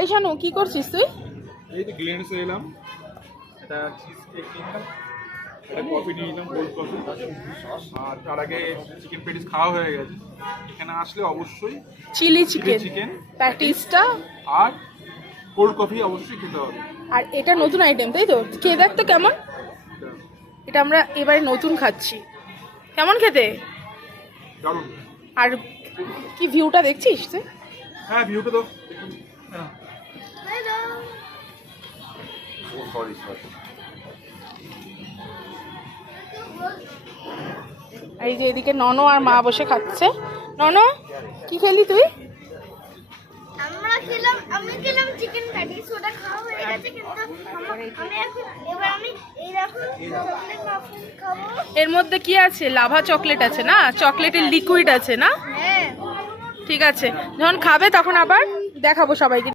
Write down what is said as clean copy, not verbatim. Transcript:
এই শানু কি করছিস তুই? এই তো গ্লেন্সে এলাম, এটা চিজ কেক নিলাম, এটা কফি নিয়ে নিলাম, কোল্ড কফি। আর তার আগে চিকেন প্যাটিস খাওয়া হয়ে গেছে। এখানে আসলে অবশ্যই চিলি চিকেন চিকেন প্যাটিসটা আর কোল্ড কফি অবশ্যই খেতে হবে। আর এটা নতুন আইটেম তাই তো? খেয়ে দেখ তো কেমন। এটা আমরা এবারে নতুন খাচ্ছি, কেমন খেতে? দারুণ। আর কি ভিউটা দেখছিস তুই? হ্যাঁ, ভিউটা তো হ্যাঁ। এই যে এদিকে ননো আর মা বসে খাচ্ছে। ননো কি খেলি তুই? আমি খেলাম চিকেন প্যাটিস, ওটা খাওয়া হয়ে গেছে, কিন্তু আমি এই রকম চকলেট মাফিন খাবো। এর মধ্যে কি আছে? লাভা চকলেট আছে না, চকলেটের লিকুইড আছে না? হ্যাঁ, ঠিক আছে, যখন খাবে তখন আবার দেখাবো সবাইকে।